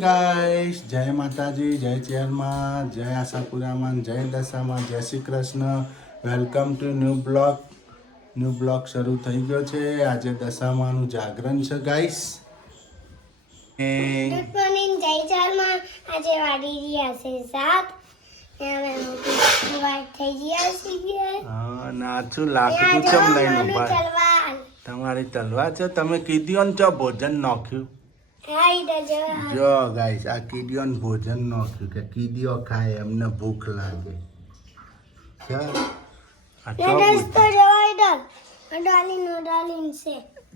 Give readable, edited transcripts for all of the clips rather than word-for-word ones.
Guys, જય માતાજી, જય ચેરમાં, જય આશાપુરામાં, જય દશામાં, જય Shri Krishna. Welcome to new blog શરૂ થઈ ગયો છે. આજે દશામાનું જાગરણ છે ગાઈસ. ગુડ મોર્નિંગ, જય ચેરમાં. આજે વાડી રહ્યા છે 7 અમે વાત થઈ ગયા છીએ. હા, નાચું લાકડું ચમ લઈને ઉભા. તમારી તલવાર છે. તમે કીધું ચો ભોજન નાખ્યું. જો ગાઈસ, આ કીડીઓને ભોજન નાખ્યું કે કીડીઓ ખાય એમને ભૂખ લાગે.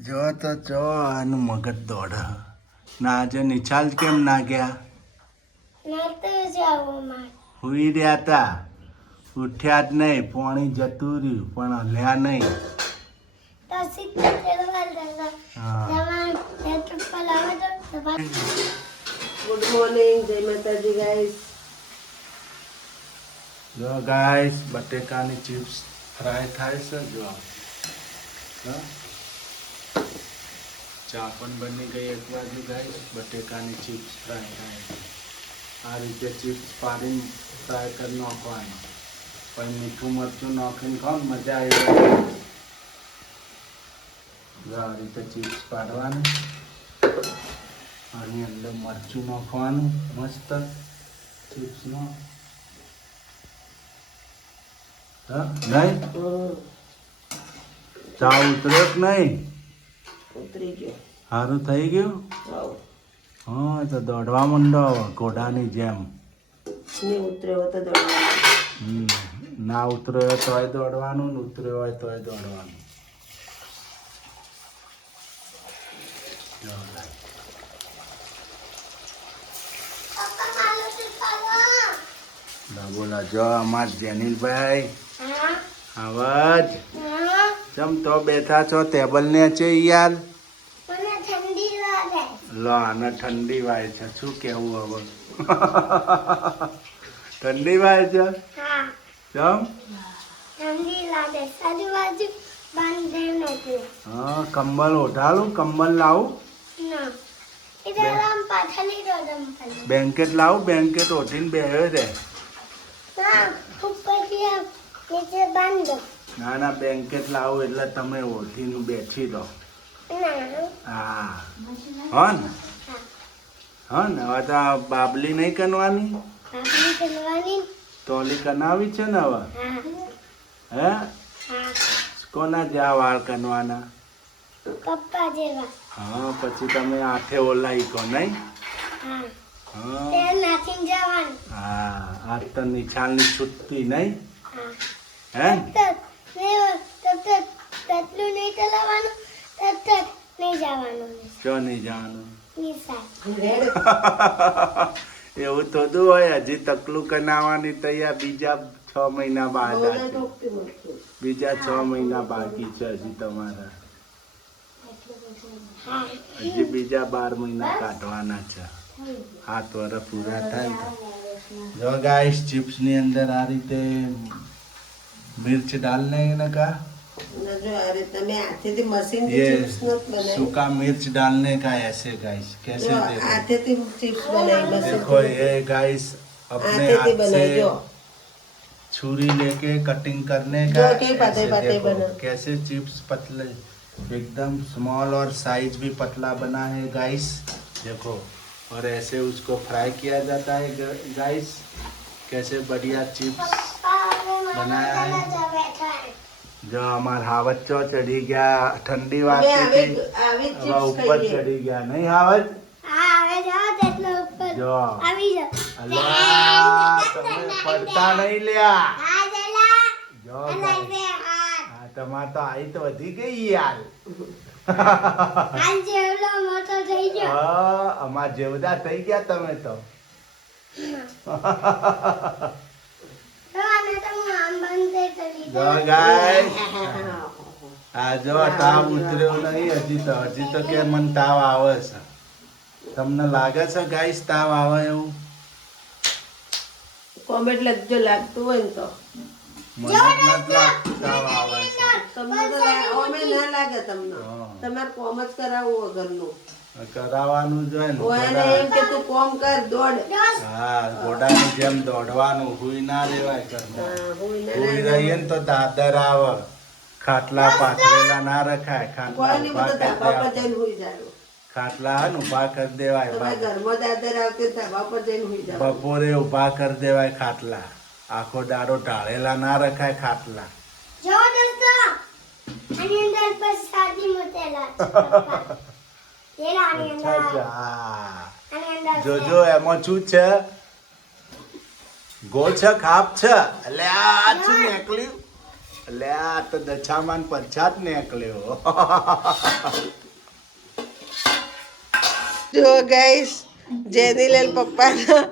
જો તો ચો આનું મગજ દોડ ના. આજે નિશાલ કેમ ના ગયા? હુઈ રહ્યા તા, ઉઠ્યા જ નહીં. પાણી જતું રહ્યું પણ હલ્યા નહીં. ગુડ મોર્નિંગ, જય માતાજી ગાઈસ. જો ગાઈસ, બટેકાની ચિપ્સ ફ્રાય થાય છે. જો ચા પણ બની ગઈ એક બાજુ ગાઈસ. બટેકાની ચિપ્સ ફ્રાય થાય. આ રીતે ચિપ્સ પાડીને ફ્રાય કરી નાખવાની. પછી મીઠું મરચું નાખીને ખાવ મજા આવી. જો આ રીતે ચિપ્સ પાડવાની. આની અંદર મરચું નાખવાનું મસ્ત ચિપ્સનું. નહીં ચા ઉતર્યો કે નહીં? ઉતરી ગયો. સારું થઈ ગયું. હા, તો દોડવા માંડો ઘોડાની જેમ. નહીં ઉતર્યો તો દોડવાનું. ના ઉતર્યો હોય તોય દોડવાનું, ને ઉતર્યો હોય તોય દોડવાનું. બોલા જો અમાર જેનિલભાઈ આવાજ ચમ તો બેઠા છો ટેબલ ને છે યાર. લો આને ઠંડી વાય છે. શું કેવું હવે? ઠંડી વાય છે. ચમ હા, કંબલ ઓઢાડું, કંબલ લાવું, બેન્કેટ લાવું, બેન્કેટ ઓઢીને બેહ્યો રે. ના ના, બેન્કેટ લાવું એટલે તમે ઓઢીને બેઠી રહો. હા હા ને, હા ને. હવે તો બાબલી નહીં કરવાની, તોલી કનાવી છે ને હવે. હે, કોના જેવા વાળ કરવાના? પપ્પા જેવા. હા, પછી તમે આઠે ઓલાઈ કો નહીં. હા, આ તો નિશાળની છૂટતી નહીં. હે, ક્યાં નહીં જવાનું? એવું થોડું હોય. હજી તકલું કરાવવાની તૈયાર બીજા 6 મહિના બાદ. બીજા 6 મહિના બાકી છે હજી તમારા. હજી બીજા 12 મહિના કાઢવાના છે. 7 વર્ષ પૂરા થાય તો. જો ગાઈસ, ચિપ્સ ની અંદર આ રીતે मिर्च डालने का, ये सूखा मिर्च डालने का ऐसे गाइस. कैसे देखो ये गाइस, अपने हाथ से छुरी लेके कटिंग करने का. ऐसे देखो कैसे चिप्स पतले एकदम स्मॉल और साइज भी पतला बना है गाइस. देखो, और ऐसे उसको फ्राई किया जाता है गाइस. कैसे बढ़िया चिप्स बनाया है. जो हमारा हावत चो चढ़ी गया. ठंडी वाती थी, ऊपर चढ़ी गया नहीं हावत. जो अल्लाह तुम्हें पड़ता नहीं लिया. जो તમાર તો આઈ તો વધી ગઈ યાર. અમાર જેવડા થઈ ગયા તમે તો. આ જો તાવ ઉતર્યો નહીં હજી તો કે મને તાવ આવે છે. તમને લાગે છે ગાઈસ તાવ આવે એવું? કોમેન્ટ લખજો લાગતું હોય ને તો. મને જ નથી લાગતું તાવ આવે છે. તમને તો અમે ના લાગે તમને. તમારે કોમ જ કરાવવું વગરનું. કરાવવાનું જોઈએ ને. ઓને એમ કે તું કોમ કર દોડ. હા, ઘોડાની જેમ દોડવાનું, હુઈ ના રેવાય ઘરમાં. હુઈ રહીએ ને તો દાદર આવે. ખાટલા પાથરેલા ના રખાય. ખાટલા ઉભા કરી દેવાય. ખાટલા હે ને ઉભા કરી દેવાય. ઘરમાં દાદર આવતી ધાબા પર જઈને હુઈ જાવ. બપોરે ઉભા કરી દેવાય ખાટલા. આખો દાડો ઢાળેલા ના રખાય ખાટલા. જો દોસ્તો આની અંદર પ્રસાદી મૂકેલા છે તેલ આની અંદર આની અંદર જોજો એમાં શું છે? ગોળ છે, ખાપ છે. એટલે આ શું નીકળ્યું? એટલે આ તો દશામાન પંચાત નીકળ્યો. જો ગાઈસ જેનીલાલ પપ્પાના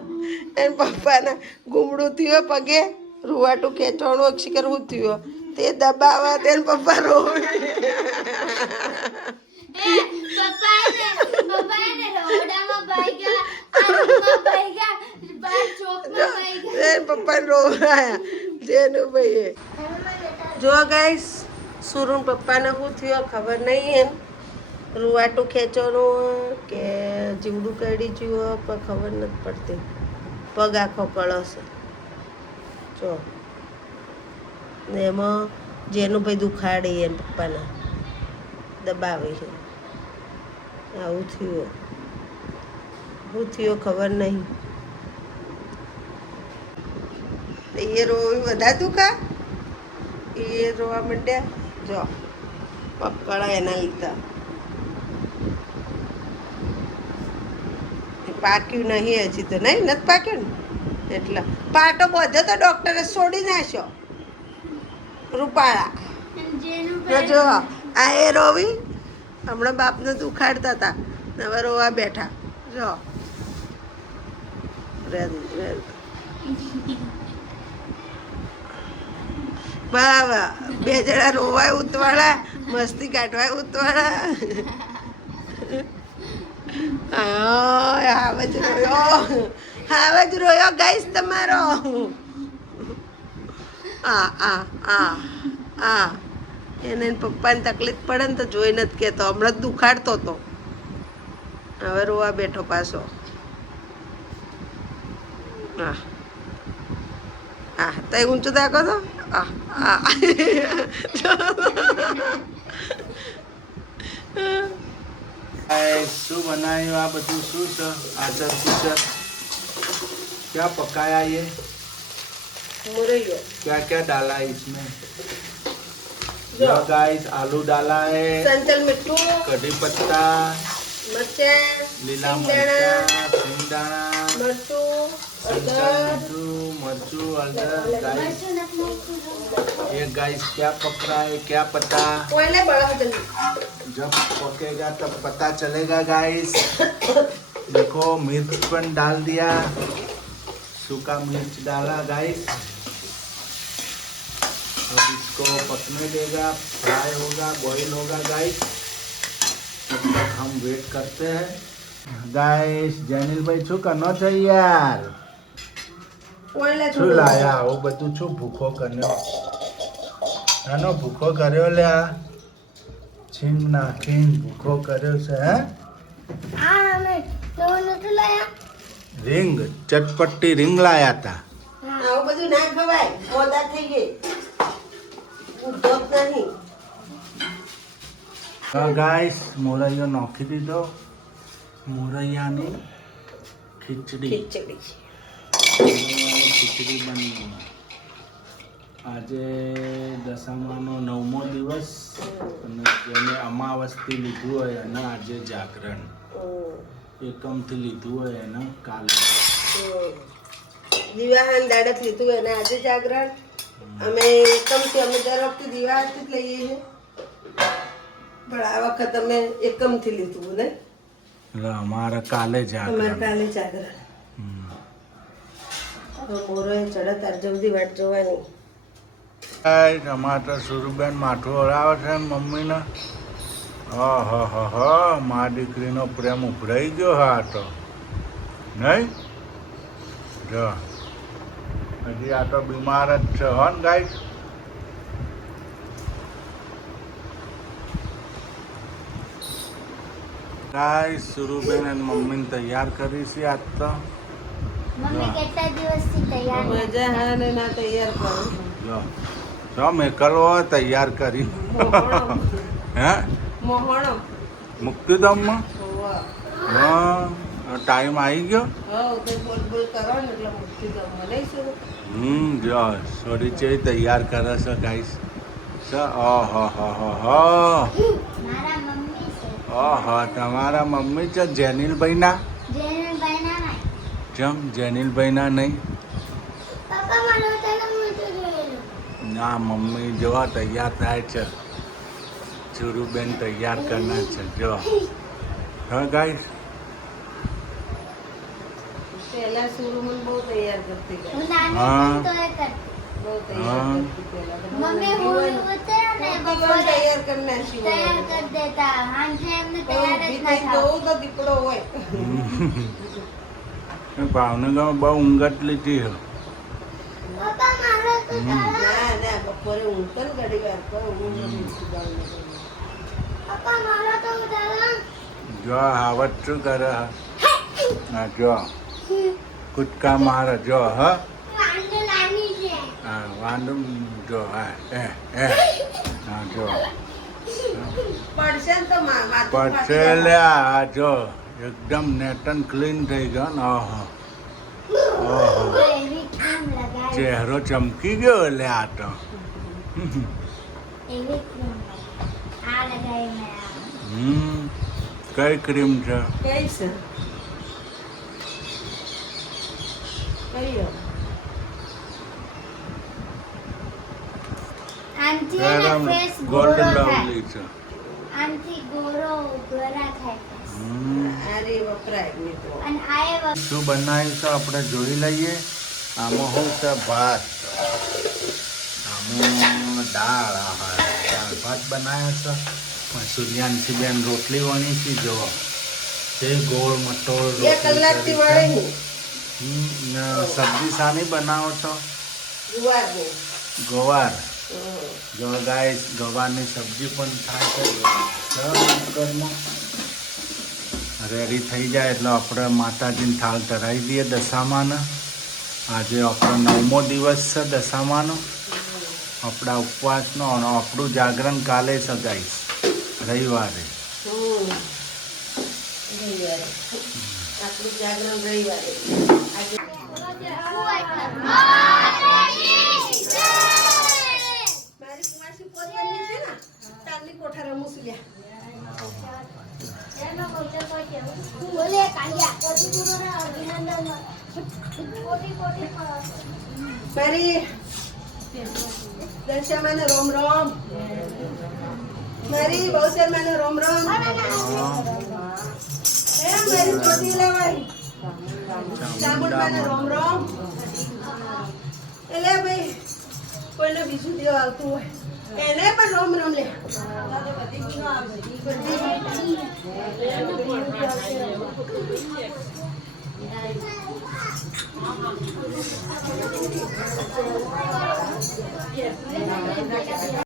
ગુમડું થયું પગે રૂવાટું ખેંચવાનું અક્ષી કરવું થયું તે દબાવા તેને પપ્પા રોવે. પપ્પા રોવાયા જેનું ભાઈ. જો ગાઈસ સુરુન પપ્પાને શું થયું ખબર નહીં એમ રૂવાટું ખેંચવાનું કે જીવડું કાઢી ગયું પણ ખબર નથી પડતી. પગ આખો કળશે જો ને એમાં જેનું ભાઈ દુખાડે એને પપ્પાને દબાવે છે. આવું થયું શું થયું ખબર નહીં. એ રોવી બધા દુખા એ રોવા માંડ્યા જો પકડા એના લીધા. પાક્યું નહીં હજી તો નહીં નથી પાક્યું ને એટલે પાટો બધો તો ડોક્ટરે છોડી નાખ્યો રૂપાળા. જો આ એ રોવી હમણાં બાપને દુખાડતા હતા હવે રોવા બેઠા જો વાહ બે જણા રોવાય ઉતવાળા મસ્તી કાઢવાય ઉતવાળા. આવાજ રોયો ગાઈસ તમારો. એને પપ્પાને તકલીફ પડે ને તો જોઈ નથી કેતો હમણાં જ દુખાડતો હતો હવે રોવા બેઠો પાછો. તો ઊંચું દાખો તો શું બનાવ્યું? આ બધું શું છે? આચર કુચર क्या पकाया ये? मुरैया. क्या क्या डाला है इसमें? गाइस आलू डाला है, संचल मिट्टू, कड़ी पत्ता, मरचा, લીલા મરચા, સિંગદાણા, मरचू, मर्चू, हल्दर. गाइस ये गाइस क्या पक रहा है, क्या पता? पहले बड़ा जल्दी. जब पकेगा तब पता चलेगा गाइस. देखो मिर्च पण डाल दिया, सूखा मिर्च डाला गाइस. अब इसको पकने देगा, फ्राई होगा, बॉईल होगा गाइस. तब तक हम वेट करते हैं. गाइस જેનિલ ભાઈ શું કરનો છે યાર? શું લાયા આવું બધું? શું ભૂખો કર્યો? આનો ભૂખો કર્યો લે આ છીંગ નાખીને ભૂખો કર્યો છે હે? રીંગ ચટપટી રીંગ લાયા હતા. આવું બધું ના ખવાય, મોદા થઈ ગઈ. ઉદ્ધોગ નહીં. ગાઈસ મોરૈયો નાખી દીધો. મોરૈયાની ખીચડી બની. આજે દશામાનો 9મો દિવસ અને જેને અમાવસથી લીધું હોય અને આજે જાગરણ એકમથી લીધું હોય એને કાલે દિવાહન દાડત લીધું હોય અને આજે જાગરણ. અમે એકમથી અમે દર વખતે દિવાળથી જ લઈએ છીએ પણ આ વખત અમે એકમથી લીધું ને એટલે અમારે કાલે અમારે કાલે જાગરણ. મોરો ચડે તાર જલ્દી વાટ જોવાની. અમારે તો સુરુબેન માથું હરાવે છે મમ્મીને હા મા દીકરીનો પ્રેમ ઉભરાઈ ગયો હા તો નહીં જો હજી આ તો બીમાર જ છે હો ને ગાઈસ. ગાઈસ સુરુબેન અને મમ્મીને તૈયાર કરી છે આજ તો. મમ્મી કેટલા દિવસથી તૈયાર નથી. મજા હા ને ના તૈયાર કરું જો જો મેકલવો તૈયાર કરી હે મોહણમ મુક્તિધામમાં હોવા હા ટાઈમ આવી ગયો. હા તે બોલ બોલ કરો ને એટલે મુક્તિ દમ મને શું જો સોરી છે તૈયાર કરે છે ગાઈસ. ઓહો મારા મમ્મી છે. ઓહો તમારા મમ્મી છે જેનિલભાઈના જેનલભાઈ ના નહીં. જેમ જેનિલભાઈના નહીં. પપ્પા મારો તને મોટું જોયેલું. ના મમ્મી જોવા તૈયાર થાય છે. ચુરુબેન તૈયાર કરનાર છે જો હા ગાઈસ. પહેલા સુરુમન બહુ તૈયાર કરતી હું ગઈ નાની હા. હતી તો એ કરતી. બહુ તૈયાર હા. કરતી પહેલા તો. મમ્મી હું ઉતરે ને દીકરો બપોરે તૈયાર કરી નાખી તૈયાર કરી દેતા. હાંજે એમને તૈયાર જ ઊભી ના થઈ થાવ. જવું તો દીકડો હોય ભાવનગરમાં બહુ ઊંઘટ લીધી છે. પપ્પા મારો તો તારા. ના ના બપોરે ઊંઘતો ને ઘડી વાર તો ઊંઘ નથી સુધારવાની. પપ્પા મારો તો તારા. જો હાવત શું કરે હા જો કૂદકા મારે જો હ વાંદો નાની છે. હા વાંધો જો હા હા જો પડશે ને તો માથું પડશે ફાટી જાય. લ્યા જો એકદમ નેટ એન્ડ ક્લીન થઈ ગયો ને ઓહો ઓહો એવી ક્રીમ લગાવી. ચહેરો ચમકી ગયો લે આ તો એવી ક્રીમ આ લગાવી મેં આ. કઈ ક્રીમ છે કઈ છે કઈ આનથી એના ફેસ ગોલ્ડ ગોરો થાય. લવલી છે આનથી ગોરા થાય face. અરે વપરાય નહીં તો અને આ એ વસ્તુ શું બનાવ્યું છે આપણે જોઈ લઈએ. આમાં શું છે ભાત આમાં દાળ દાળ ભાત બનાવ્યા છે. સૂર્યાંશી બેન રોટલી વણી છે જો તે ગોળ મટોળ 2 કલાકથી વળે નહીં સબ્જી સાની બનાવો છો ગુવારની ગવાર જો ગાઈસ ગવારની સબ્જી પણ થાય છે કુકરમાં રેડી થઈ જાય એટલે આપણે માતાજીને થાળ ધરાવી દઈએ દશામાને. આજે આપણો 9મો દિવસ છે દશામાનો આપણા ઉપવાસનો અને આપણું જાગરણ કાલે છે ગાઈસ રવિવારે. રવિવારે આપણું જાગરણ રવિવારે આજે મારી કુમાસી પોતાની છે ને તારની કોઠા રમું છું લ્યા બોલે કાઢ્યા કોટી ગુરુને અભિનંદન. કોટી મારી દશામાને રોમ રોમ મારી બહુચરમાને રોમ રોમ મારી ચોટી લેવાય ચામુંડાને રોમ રોમ એટલે ભાઈ કોઈને બીજું દેવ આવતું હોય એને પણ રોમ રોમ લે બધી